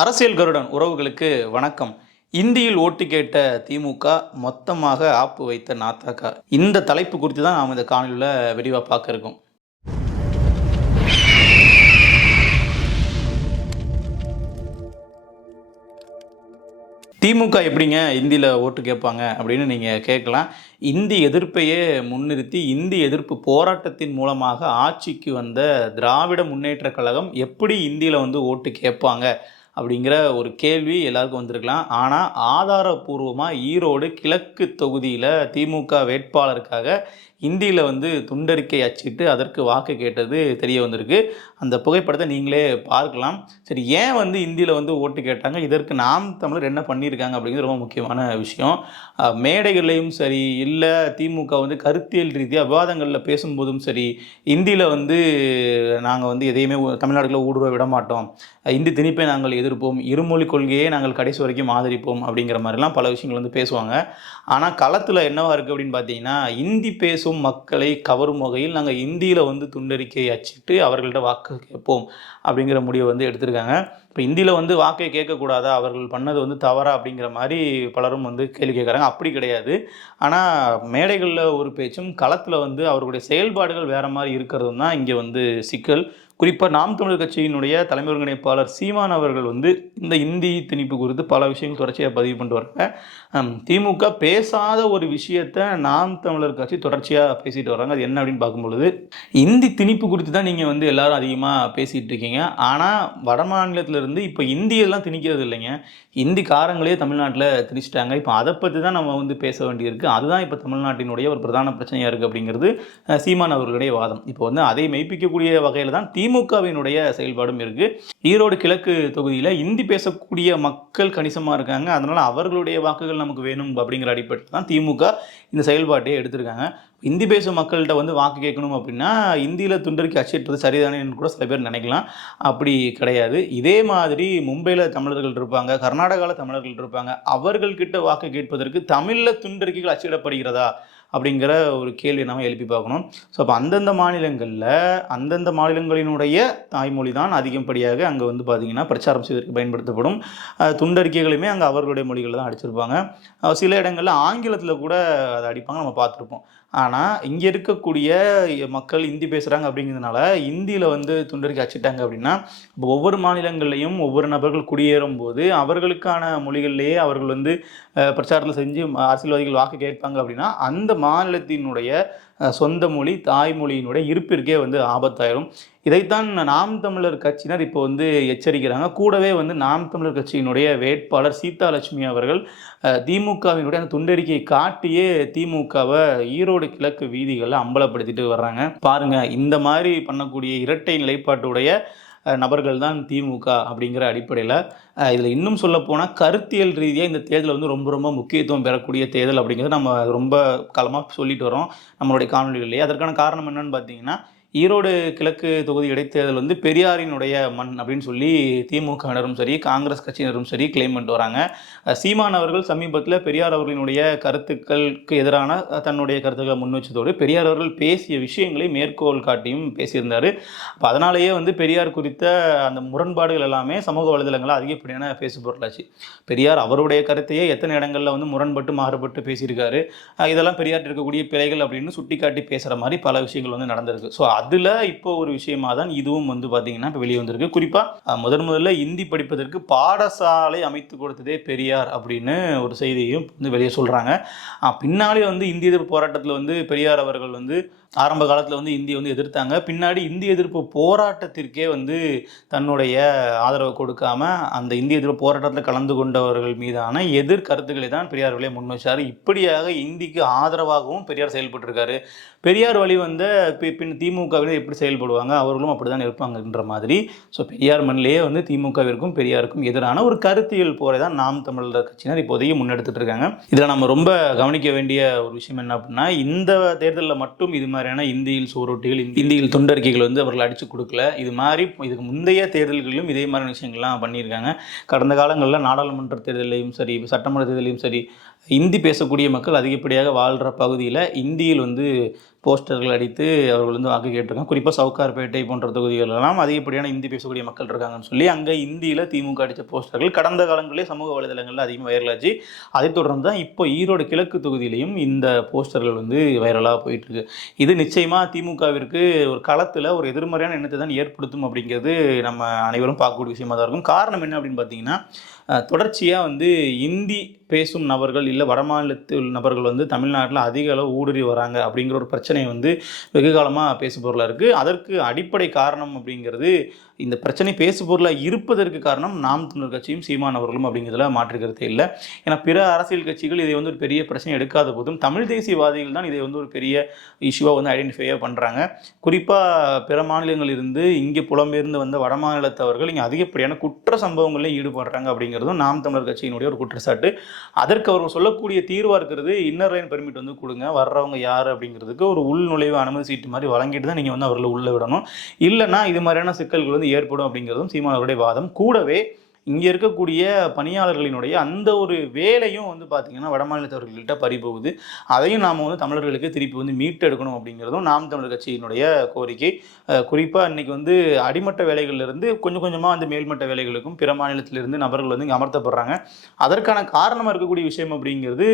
அரசியல் கருடன் உறவுகளுக்கு வணக்கம். இந்தியில் ஓட்டு கேட்ட திமுக மொத்தமாக ஆப்பு வைத்த நாத்தக. இந்த தலைப்பு குறித்து தான் நாம் இந்த காணொலியில் விரிவாக பார்க்க இருக்கோம். திமுக எப்படிங்க இந்தியில் ஓட்டு கேட்பாங்க அப்படின்னு நீங்கள் கேட்கலாம். இந்தி எதிர்ப்பையே முன்னிறுத்தி இந்தி எதிர்ப்பு போராட்டத்தின் மூலமாக ஆட்சிக்கு வந்த திராவிட முன்னேற்ற கழகம் எப்படி இந்தியில் ஓட்டு கேட்பாங்க அப்படிங்கிற ஒரு கேள்வி எல்லாருக்கும் வந்திருக்கலாம். ஆனால் ஆதாரபூர்வமாக ஈரோடு கிழக்கு தொகுதியில் திமுக வேட்பாளருக்காக இந்தியில் துண்டறிக்கை அச்சிட்டு அதற்கு வாக்கு கேட்டது தெரிய வந்திருக்கு. அந்த புகைப்படத்தை நீங்களே பார்க்கலாம். சரி, ஏன் இந்தியில் ஓட்டு கேட்டாங்க, இதற்கு நாம் தமிழர் என்ன பண்ணியிருக்காங்க அப்படிங்கிறது ரொம்ப முக்கியமான விஷயம். மேடைகள்லையும் சரி, இல்லை திமுக கருத்தியல் ரீதியாக விவாதங்களில் பேசும்போதும் சரி, இந்தியில் நாங்கள் எதையுமே தமிழ்நாடுகளில் ஊடுருவ விட மாட்டோம், இந்தி திணிப்பை நாங்கள் எதிர்ப்போம், இருமொழி கொள்கையை நாங்கள் கடைசி வரைக்கும் ஆதரிப்போம் அப்படிங்கிற மாதிரிலாம் பல விஷயங்கள் பேசுவாங்க. ஆனால் களத்தில் என்னவா இருக்குது அப்படின்னு பார்த்தீங்கன்னா, இந்தி பேசும் மக்களை கவரும் வகையில் நாங்கள் இந்தியில் துண்டறிக்கை அச்சிட்டு அவர்கள்ட்ட வாக்கு கேட்போம் அப்படிங்கிற முடிவை எடுத்திருக்காங்க. இப்போ இந்தியில் வாக்கை கேட்கக்கூடாதா, அவர்கள் பண்ணது தவறா அப்படிங்கிற மாதிரி பலரும் கேள்வி கேட்குறாங்க. அப்படி கிடையாது. ஆனால் மேடைகளில் ஒரு பேச்சும் களத்தில் அவர்களுடைய செயல்பாடுகள் வேறு மாதிரி இருக்கிறது தான் இங்கே சிக்கல். குறிப்பாக நாம் தமிழர் கட்சியினுடைய தலைமை ஒருங்கிணைப்பாளர் சீமான் அவர்கள் இந்த இந்தி திணிப்பு குறித்து பல விஷயங்கள் தொடர்ச்சியாக பதிவு பண்ணிட்டு வராங்க. திமுக பேசாத ஒரு விஷயத்தை நாம் தமிழர் கட்சி தொடர்ச்சியாக பேசிட்டு வராங்க. அது என்ன அப்படின்னு பார்க்கும்பொழுது, இந்தி திணிப்பு குறித்து தான் நீங்கள் எல்லாரும் அதிகமாக பேசிகிட்டு இருக்கீங்க. ஆனால் வட மாநிலத்திலிருந்து இப்போ இந்தியெல்லாம் திணிக்கிறது இல்லைங்க, இந்தி காரங்களே தமிழ்நாட்டில் திணிச்சிட்டாங்க. இப்போ அதை பற்றி தான் நம்ம பேச வேண்டியிருக்கு. அதுதான் இப்போ தமிழ்நாட்டினுடைய ஒரு பிரதான பிரச்சனையாக இருக்குது அப்படிங்கிறது சீமான் அவர்களுடைய வாதம். இப்போ அதை மெய்ப்பிக்கக்கூடிய வகையில் தான் திமுகவினுடைய செயல்பாடும் இருக்குது. ஈரோடு கிழக்கு தொகுதியில் இந்தி பேசக்கூடிய மக்கள் கணிசமாக இருக்காங்க. அதனால் அவர்களுடைய வாக்குகள் நமக்கு வேணும் அப்படிங்கிற அடிப்படையில் தான் திமுக இந்த செயல்பாட்டையே எடுத்திருக்காங்க. இந்தி பேசும் மக்கள்கிட்ட வாக்கு கேட்கணும் அப்படின்னா இந்தியில் துண்டறிக்கை அச்சிட்டுறது சரிதானேன்னு கூட சில பேர் நினைக்கலாம். அப்படி கிடையாது. இதே மாதிரி மும்பையில் தமிழர்கள் இருப்பாங்க, கர்நாடகாவில் தமிழர்கள் இருப்பாங்க. அவர்கள்கிட்ட வாக்கு கேட்பதற்கு தமிழில் துண்டறிக்கைகள் அச்சிடப்படுகிறதா அப்படிங்கிற ஒரு கேள்வி நம்ம எழுப்பி பார்க்கணும். ஸோ அப்போ அந்தந்த மாநிலங்களினுடைய தாய்மொழி தான் அதிகப்படியாக அங்கே பார்த்திங்கன்னா பிரச்சாரம் செய்வதற்கு பயன்படுத்தப்படும். துண்டறிக்கைகளுமே அங்கே அவர்களுடைய மொழிகளில் தான் அடிச்சிருப்பாங்க. சில இடங்களில் ஆங்கிலத்தில் கூட அதை அடிப்பாங்க, நம்ம பார்த்துருப்போம். ஆனால் இங்கே இருக்கக்கூடிய மக்கள் இந்தி பேசுகிறாங்க அப்படிங்கிறதுனால இந்தியில் துண்டறிக்கை அச்சிட்டாங்க அப்படின்னா, இப்போ ஒவ்வொரு மாநிலங்கள்லையும் ஒவ்வொரு நபர்கள் குடியேறும் போது அவர்களுக்கான மொழிகள்லேயே அவர்கள் பிரச்சாரத்தில் செஞ்சு அரசியல்வாதிகள் வாக்கு கேட்பாங்க அப்படின்னா அந்த மாநிலத்தினுடைய சொந்த மொழி தாய்மொழியினுடைய இருப்பிற்கே ஆபத்தாயிரும். இதைத்தான் நாம் தமிழர் கட்சியினர் இப்போ எச்சரிக்கிறாங்க. கூடவே நாம் தமிழர் கட்சியினுடைய வேட்பாளர் சீதாலட்சுமி அவர்கள் திமுகவினுடைய அந்த துண்டறிக்கையை காட்டியே திமுகவை ஈரோடு கிழக்கு வீதிகளில் அம்பலப்படுத்திட்டு வர்றாங்க. பாருங்கள், இந்த மாதிரி பண்ணக்கூடிய இரட்டை நிலைப்பாட்டுடைய நபர்கள் தான் திமுக அப்படிங்கிற அடிப்படையில் இதில் இன்னும் சொல்லப்போனால் கருத்தியல் ரீதியாக இந்த தேர்தல் ரொம்ப ரொம்ப முக்கியத்துவம் பெறக்கூடிய தேர்தல் அப்படிங்கிறது நம்ம ரொம்ப காலமாக சொல்லிட்டு வரோம் நம்மளுடைய காணொலிகளிலேயே. அதற்கான காரணம் என்னன்னு பார்த்தீங்கன்னா, ஈரோடு கிழக்கு தொகுதி இடைத்தேர்தல் பெரியாரினுடைய மண் அப்படின்னு சொல்லி திமுகவினரும் சரி காங்கிரஸ் கட்சியினரும் சரி கிளைம் பண்ணிட்டு வராங்க. சீமான் அவர்கள் சமீபத்தில் பெரியார் அவர்களினுடைய கருத்துக்களுக்கு எதிரான தன்னுடைய கருத்துக்களை முன் வச்சதோடு பெரியார் அவர்கள் பேசிய விஷயங்களை மேற்கோள் காட்டியும் பேசியிருந்தார். அப்போ அதனாலேயே பெரியார் குறித்த அந்த முரண்பாடுகள் எல்லாமே சமூக வலைதளங்களில் அதிகப்படியான பேசு பொருளாச்சு. பெரியார் அவருடைய கருத்தையே எத்தனை இடங்களில் முரண்பட்டு மாறுபட்டு பேசியிருக்காரு. இதெல்லாம் பெரியார் இருக்கக்கூடிய பிழைகள் அப்படின்னு சுட்டி காட்டி பேசுகிற மாதிரி பல விஷயங்கள் நடந்திருக்கு. ஸோ அதில் இப்போ ஒரு விஷயமாக தான் இதுவும் பார்த்திங்கன்னா இப்போ வெளியே வந்திருக்கு. குறிப்பாக முதல்ல இந்தி படிப்பதற்கு பாடசாலை அமைத்து கொடுத்ததே பெரியார் அப்படின்னு ஒரு செய்தியையும் வெளியே சொல்கிறாங்க. பின்னாடி இந்திய எதிர்ப்பு போராட்டத்தில் பெரியார் அவர்கள் ஆரம்ப காலத்தில் இந்தியை எதிர்த்தாங்க. பின்னாடி இந்திய எதிர்ப்பு போராட்டத்திற்கே தன்னுடைய ஆதரவை கொடுக்காம அந்த இந்திய எதிர்ப்பு போராட்டத்தில் கலந்து கொண்டவர்கள் மீதான எதிர்கருத்துக்களை தான் பெரியார் அவர்களே முன் வச்சார். இப்படியாக இந்திக்கு ஆதரவாகவும் பெரியார் செயல்பட்டிருக்காரு. பெரியார் வழி பின் திமுகவினர் எப்படி செயல்படுவாங்க, அவர்களும் அப்படி தான் இருப்பாங்கன்ற மாதிரி. ஸோ பெரியார் மண்ணிலேயே திமுகவிற்கும் பெரியாருக்கும் எதிரான ஒரு கருத்தியல் போரை தான் நாம் தமிழர் கட்சியினர் இப்போதைக்கு முன்னெடுத்துட்டு இருக்காங்க. இதில் நம்ம ரொம்ப கவனிக்க வேண்டிய ஒரு விஷயம் என்ன அப்படின்னா, இந்த தேர்தலில் மட்டும் இது மாதிரியான இந்தியில் சோரோட்டிகள் இந்தியில் துண்டறிக்கைகள் அவர்கள் அடித்து கொடுக்கல. இது மாதிரி இதுக்கு முந்தைய தேர்தல்களிலும் இதே மாதிரியான விஷயங்கள்லாம் பண்ணியிருக்காங்க. கடந்த காலங்களில் நாடாளுமன்ற தேர்தலையும் சரி சட்டமன்ற தேர்தலையும் சரி இந்தி பேசக்கூடிய மக்கள் அதிகப்படியாக வாழ்கிற பகுதியில் இந்தியில் வந்து போஸ்டர்கள் அடித்து அவர்கள் வந்து வாக்கு கேட்டிருக்காங்க. குறிப்பாக சவுகார்பேட்டை போன்ற தொகுதிகளெல்லாம் அதிகப்படியான இந்தி பேசக்கூடிய மக்கள் இருக்காங்கன்னு சொல்லி அங்கே இந்தியில் திமுக அடித்த போஸ்டர்கள் கடந்த காலங்களிலே சமூக வலைதளங்களில் அதிகமாக வைரலாச்சு. அதைத் தொடர்ந்து தான் இப்போ ஈரோடு கிழக்கு தொகுதியிலையும் இந்த போஸ்டர்கள் வந்து வைரலாக போயிட்டுருக்கு. இது நிச்சயமாக திமுகவிற்கு ஒரு களத்தில் ஒரு எதிர்மறையான எண்ணத்தை தான் ஏற்படுத்தும் அப்படிங்கிறது நம்ம அனைவரும் பார்க்கக்கூடிய விஷயமா தான் இருக்கும். காரணம் என்ன அப்படின்னு பார்த்தீங்கன்னா, தொடர்ச்சியாக வந்து இந்தி பேசும் நபர்கள் இல்லை வடமாநிலத்தில் நபர்கள் வந்து தமிழ்நாட்டில் அதிக அளவு ஊடுருவி வராங்க அப்படிங்கிற ஒரு பிரச்சனை வந்து வெகு காலமாக பேசு பொருளாக இருக்குது. அதற்கு அடிப்படை காரணம் அப்படிங்கிறது இந்த பிரச்சனை பேசு பொருளாக இருப்பதற்கு காரணம் நாம் தமிழர் கட்சியும் சீமான் அவர்களும் அப்படிங்கிறதுல மாற்றுக்கிறதே இல்லை. ஏன்னா பிற அரசியல் கட்சிகள் இதை வந்து ஒரு பெரிய பிரச்சனை எடுக்காத போதும் தமிழ் தேசியவாதிகள் தான் இதை வந்து ஒரு பெரிய இஷ்யூவாக வந்து ஐடென்டிஃபையாக பண்ணுறாங்க. குறிப்பாக பிற மாநிலங்களிலிருந்து இங்கே புலம்பெயர்ந்து வந்த வட மாநிலத்தவர்கள் இங்கே அதிகப்படியான குற்ற சம்பவங்களில் ஈடுபடுறாங்க அப்படிங்கிறதும் நாம் தமிழர் கட்சியினுடைய ஒரு குற்றச்சாட்டு. அதற்கு அவர்கள் சொல்லக்கூடிய தீர்வாக இருக்கிறது இன்னர் லைன் பெர்மிட் வந்து கொடுங்க, வர்றவங்க யார் அப்படிங்கிறதுக்கு ஒரு உள் நுழைவு அனுமதி சீட்டு மாதிரி வழங்கிட்டு தான் நீங்கள் வந்து அவர்களை உள்ளே விடணும். இல்லைன்னா இது மாதிரியான சிக்கல்கள் வந்து ஏற்படும் அப்படிங்கிறதும் சீமான் அவருடைய வாதம். கூடவே இங்கே இருக்கக்கூடிய பணியாளர்களினுடைய அந்த ஒரு வேலையும் வந்து பார்த்திங்கன்னா வடமாநிலத்தவர்கள்கிட்ட பறிபோகுது. அதையும் நாம் வந்து தமிழர்களுக்கு திருப்பி வந்து மீட்டெடுக்கணும் அப்படிங்கிறதும் நாம் தமிழர் கட்சியினுடைய கோரிக்கை. குறிப்பாக இன்றைக்கி வந்து அடிமட்ட வேலைகளிலிருந்து கொஞ்சம் கொஞ்சமாக வந்து மேல்மட்ட வேலைகளுக்கும் பிற மாநிலத்திலிருந்து நபர்கள் வந்து இங்கே அமர்த்தப்படுறாங்க. அதற்கான காரணமாக இருக்கக்கூடிய விஷயம் அப்படிங்கிறது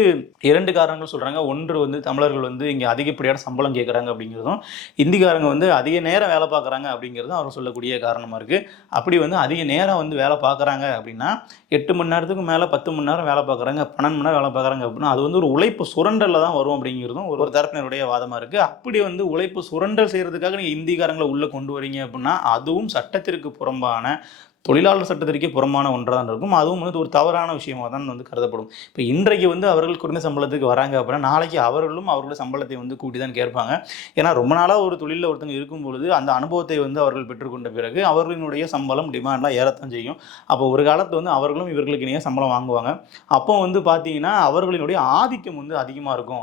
2 காரணங்கள் சொல்கிறாங்க. ஒன்று வந்து தமிழர்கள் வந்து இங்கே அதிகப்படியான சம்பளம் கேட்குறாங்க அப்படிங்கிறதும், இந்திக்காரங்க வந்து அதிக நேரம் வேலை பார்க்குறாங்க அப்படிங்கிறதும் அவர் சொல்லக்கூடிய காரணமாக இருக்குது. அப்படி வந்து அதிக நேரம் வந்து வேலை பார்க்குறாங்க அப்படின்னா 8 மணி நேரத்துக்கு மேலே 10 மணி நேரம் வேலை பார்க்குறாங்க, 12 மணி நேரம் வேலை பார்க்குறாங்க அப்படின்னா அது வந்து ஒரு உழைப்பு சுரண்டலில் தான் வரும் அப்படிங்கிறதும் ஒரு தரப்பினருடைய வாதமாக இருக்குது. அப்படி வந்து உழைப்பு சுரண்டல் செய்கிறதுக்காக நீங்கள் இந்திக்காரங்களை உள்ளே கொண்டு வரீங்க அப்படின்னா அதுவும் சட்டத்திற்கு புறம்பான தொழிலாளர் சட்டத்திற்கே புறமான ஒன்றாக தான் இருக்கும். அதுவும் வந்து ஒரு தவறான விஷயமாக தான் வந்து கருதப்படும். இப்போ இன்றைக்கு வந்து அவர்கள் குறைந்த சம்பளத்துக்கு வராங்க அப்படின்னா நாளைக்கு அவர்களும் அவர்களுடைய சம்பளத்தை வந்து கூட்டி தான் கேட்பாங்க. ஏன்னா ரொம்ப நாளாக ஒரு தொழிலில் ஒருத்தங்க இருக்கும் பொழுது அந்த அனுபவத்தை வந்து அவர்கள் பெற்றுக்கொண்ட பிறகு அவர்களுடைய சம்பளம் டிமாண்ட்லாம் ஏறத்தான் செய்யும். அப்போ ஒரு காலத்தில் வந்து அவர்களும் இவர்களுக்கு இணையாக சம்பளம் வாங்குவாங்க. அப்போ வந்து பார்த்தீங்கன்னா அவர்களுடைய ஆதிக்கம் வந்து அதிகமாக இருக்கும்.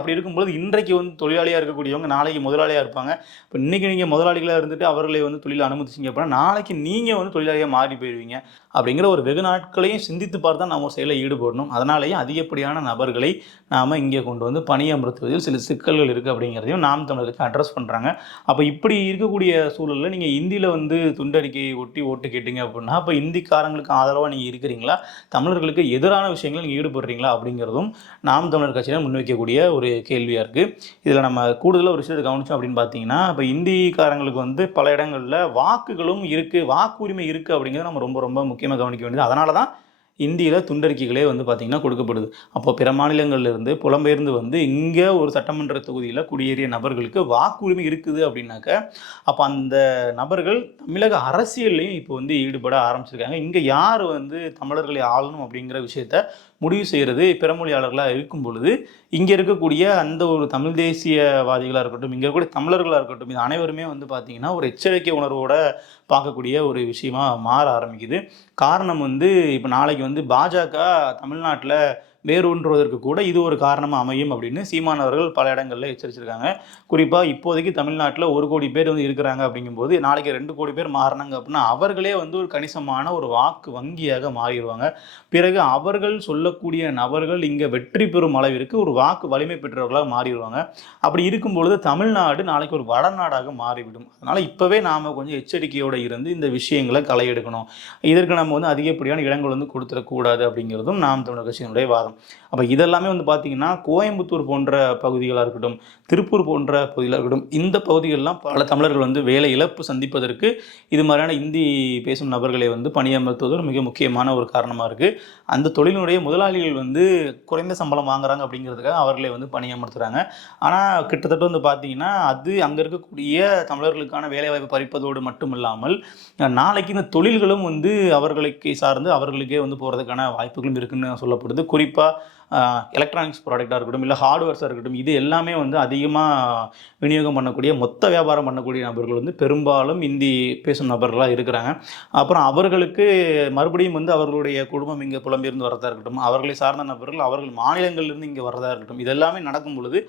அப்படி இருக்கும்பொழுது இன்றைக்கு வந்து தொழிலாளியாக இருக்கக்கூடியவங்க நாளைக்கு முதலாளியாக இருப்பாங்க. இப்போ இன்றைக்கி நீங்கள் முதலாளிகளாக இருந்துட்டு அவர்களை வந்து தொழில் அனுமதிச்சிங்க அப்படின்னா நாளைக்கு நீங்கள் வந்து தொழிலாளி மாறி போயிருவீங்க அப்படிங்கிற ஒரு வெகு நாட்களையும் சிந்தித்து பார்த்து தான் நாம் ஒரு செயலில் ஈடுபடணும். அதனாலேயே அதிகப்படியான நபர்களை நாம் இங்கே கொண்டு வந்து பணியமர்த்துவதில் சில சிக்கல்கள் இருக்குது அப்படிங்கிறதையும் நாம் தமிழருக்கு அட்ரஸ் பண்ணுறாங்க. அப்போ இப்படி இருக்கக்கூடிய சூழலில் நீங்கள் இந்தியில் வந்து துண்டறிக்கையை ஒட்டி ஓட்டு கேட்டீங்க அப்படின்னா அப்போ இந்திக்காரங்களுக்கு ஆதரவாக நீங்கள் இருக்கிறீங்களா, தமிழர்களுக்கு எதிரான விஷயங்கள் நீங்கள் ஈடுபடுறீங்களா அப்படிங்கிறதும் நாம் தமிழர் கட்சியில் முன்வைக்கக்கூடிய ஒரு கேள்வியாக இருக்குது. இதில் நம்ம கூடுதலாக ஒரு விஷயத்தை கவனிச்சோம் அப்படின்னு பார்த்தீங்கன்னா இப்போ இந்திக்காரங்களுக்கு வந்து பல இடங்களில் வாக்குகளும் இருக்குது, வாக்குரிமை இருக்குது அப்படிங்கிறது நம்ம ரொம்ப ரொம்ப முக்கியமாக கவனிக்க வேண்டியது. அதனால தான் இந்தியில் துண்டறிக்கைகளே வந்து பார்த்திங்கன்னா கொடுக்கப்படுது. அப்போ பிற மாநிலங்களிலிருந்து புலம்பெயர்ந்து வந்து இங்கே ஒரு சட்டமன்ற தொகுதியில் குடியேறிய நபர்களுக்கு வாக்குரிமை இருக்குது அப்படின்னாக்க அப்போ அந்த நபர்கள் தமிழக அரசியல்லையும் இப்போ வந்து ஈடுபட ஆரம்பிச்சிருக்காங்க. இங்கே யார் வந்து தமிழர்களை ஆளணும் அப்படிங்கிற விஷயத்த முடிவு செய்கிறது பிறமொழியாளர்களாக இருக்கும் பொழுது இங்கே இருக்கக்கூடிய அந்த ஒரு தமிழ் தேசியவாதிகளாக இருக்கட்டும், இங்கே இருக்கக்கூடிய தமிழர்களாக இருக்கட்டும், இது அனைவருமே வந்து பார்த்திங்கன்னா ஒரு எச்சரிக்கை உணர்வோடு பார்க்கக்கூடிய ஒரு விஷயமா மாற ஆரம்பிக்குது. காரணம் வந்து இப்போ நாளைக்கு வந்து பாஜக தமிழ்நாட்டில் வேரூன்றுவதற்கு கூட இது ஒரு காரணமாக அமையும் அப்படின்னு சீமான் அவர்கள் பல இடங்களில் எச்சரிச்சிருக்காங்க. குறிப்பாக இப்போதைக்கு தமிழ்நாட்டில் 1 கோடி பேர் வந்து இருக்கிறாங்க அப்படிங்கும்போது நாளைக்கு 2 கோடி பேர் மாறினாங்க அப்படின்னா அவர்களே வந்து ஒரு கணிசமான ஒரு வாக்கு வங்கியாக மாறிடுவாங்க. பிறகு அவர்கள் சொல்லக்கூடிய நபர்கள் இங்கே வெற்றி பெறும் அளவிற்கு ஒரு வாக்கு வலிமை பெற்றவர்களாக மாறிடுவாங்க. அப்படி இருக்கும்பொழுது தமிழ்நாடு நாளைக்கு ஒரு வடநாடாக மாறிவிடும். அதனால் இப்போவே நாம் கொஞ்சம் எச்சரிக்கையோடு இருந்து இந்த விஷயங்களை களை எடுக்கணும். இதற்கு நம்ம வந்து அதிகப்படியான இடங்கள் வந்து கொடுத்துடக்கூடாது அப்படிங்கிறதும் நாம் தமிழர் கட்சியினுடைய வாதம். அப்போ இதெல்லாமே வந்து பார்த்திங்கன்னா கோயம்புத்தூர் போன்ற பகுதிகளாக இருக்கட்டும், திருப்பூர் போன்ற பகுதிகளாக இருக்கட்டும், இந்த பகுதிகளெலாம் பல தமிழர்கள் வந்து வேலை இழப்பு சந்திப்பதற்கு இது மாதிரியான இந்தி பேசும் நபர்களை வந்து பணியமர்த்துவது ஒரு மிக முக்கியமான ஒரு காரணமாக இருக்குது. அந்த தொழிலினுடைய முதலாளிகள் வந்து குறைந்த சம்பளம் வாங்குறாங்க அப்படிங்கிறதுக்காக அவர்களை வந்து பணியமர்த்துகிறாங்க. ஆனால் கிட்டத்தட்ட வந்து பார்த்திங்கன்னா அது அங்கே இருக்கக்கூடிய தமிழர்களுக்கான வேலைவாய்ப்பு பறிப்பதோடு மட்டும் இல்லாமல் நாளைக்கு இந்த தொழில்களும் வந்து அவர்களுக்கு சார்ந்து அவர்களுக்கே வந்து போகிறதுக்கான வாய்ப்புகளும் இருக்குன்னு சொல்லப்படுது. குறிப்பாக எலக்ட்ரானிக்ஸ் ப்ராடக்டாக இருக்கட்டும், இல்லை ஹார்ட்வேர்ஸாக இருக்கட்டும், இது எல்லாமே வந்து அதிகமாக விநியோகம் பண்ணக்கூடிய மொத்த வியாபாரம் பண்ணக்கூடிய நபர்கள் வந்து பெரும்பாலும் இந்தி பேசும் நபர்களாக இருக்கிறாங்க. அப்புறம் அவர்களுக்கு மறுபடியும் வந்து அவர்களுடைய குடும்பம் இங்கே புலம்பெயர்ந்து வரதா இருக்கட்டும், அவர்களை சார்ந்த நபர்கள் அவர்கள் மாநிலங்களிலிருந்து இங்கே வரதா இருக்கட்டும், இதெல்லாமே நடக்கும் பொழுது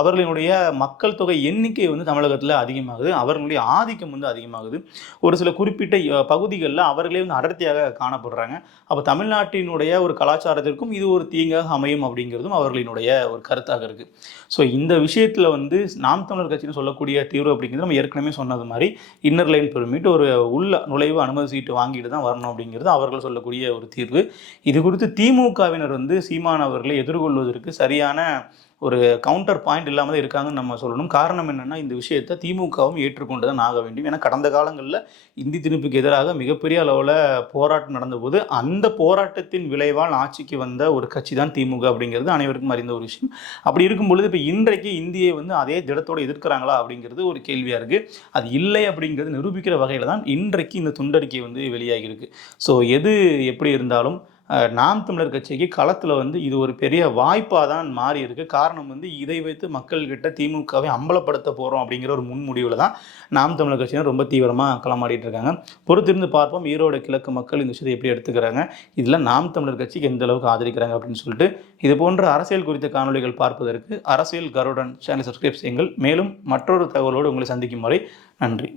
அவர்களுடைய மக்கள் தொகை எண்ணிக்கை வந்து தமிழகத்தில் அதிகமாகுது, அவர்களுடைய ஆதிக்கம் வந்து அதிகமாகுது. ஒரு சில குறிப்பிட்ட பகுதிகளில் அவர்களே வந்து அடர்த்தியாக காணப்படுறாங்க. அப்போ தமிழ்நாட்டினுடைய ஒரு கலாச்சாரத்திற்கும் இது ஒரு தீங்காக அமையும் அப்படிங்கிறதும் அவர்களினுடைய ஒரு கருத்தாக இருக்குது. ஸோ இந்த விஷயத்தில் வந்து நாம் தமிழர் கட்சின்னு சொல்லக்கூடிய தீர்வு அப்படிங்கிறது நம்ம ஏற்கனவே சொன்னது மாதிரி இன்னர் லைன் பெர்மிட், ஒரு உள்ள நுழைவு அனுமதி சீட்டு வாங்கிட்டு தான் வரணும் அப்படிங்கிறது அவர்கள் சொல்லக்கூடிய ஒரு தீர்வு. இது குறித்து திமுகவினர் வந்து சீமான் அவர்களை எதிர்கொள்வதற்கு சரியான ஒரு கவுண்டர் பாயிண்ட் இல்லாமல் இருக்காங்கன்னு நம்ம சொல்லணும். காரணம் என்னென்னா, இந்த விஷயத்தை திமுகவும் ஏற்றுக்கொண்டு தான் ஆக வேண்டும். ஏன்னா கடந்த காலங்களில் இந்தி திணிப்புக்கு எதிராக மிகப்பெரிய அளவில் போராட்டம் நடந்தபோது அந்த போராட்டத்தின் விளைவால் ஆட்சிக்கு வந்த ஒரு கட்சி தான் திமுக அப்படிங்கிறது அனைவருக்கும் அறிந்த ஒரு விஷயம். அப்படி இருக்கும் பொழுது இப்போ இன்றைக்கு இந்தியை வந்து அதே திடத்தோடு எதிர்க்கிறாங்களா அப்படிங்கிறது ஒரு கேள்வியாக இருக்குது. அது இல்லை அப்படிங்கிறது நிரூபிக்கிற வகையில் தான் இன்றைக்கு இந்த துண்டறிக்கை வந்து வெளியாகியிருக்கு. ஸோ எது எப்படி இருந்தாலும் நாம் தமிழர் கட்சிக்கு களத்தில் வந்து இது ஒரு பெரிய வாய்ப்பாக தான் மாறி இருக்குது. காரணம் வந்து இதை வைத்து மக்கள்கிட்ட திமுகவை அம்பலப்படுத்த போகிறோம் அப்படிங்கிற ஒரு முன்முடிவில் தான் நாம் தமிழர் கட்சியினர் ரொம்ப தீவிரமாக களமாடிட்டு இருக்காங்க. பொறுத்திருந்து பார்ப்போம் ஈரோடு கிழக்கு மக்கள் இந்த விஷயத்தை எப்படி எடுத்துக்கிறாங்க, இதில் நாம் தமிழர் கட்சிக்கு எந்த அளவுக்கு ஆதரிக்கிறாங்க அப்படின்னு சொல்லிட்டு. இது போன்ற அரசியல் குறித்த காணொலிகள் பார்ப்பதற்கு அரசியல் கருடன் சேனலை சப்ஸ்கிரைப் செய்யுங்கள். மேலும் மற்றொரு தகவலோடு உங்களை சந்திக்கும் வரை நன்றி.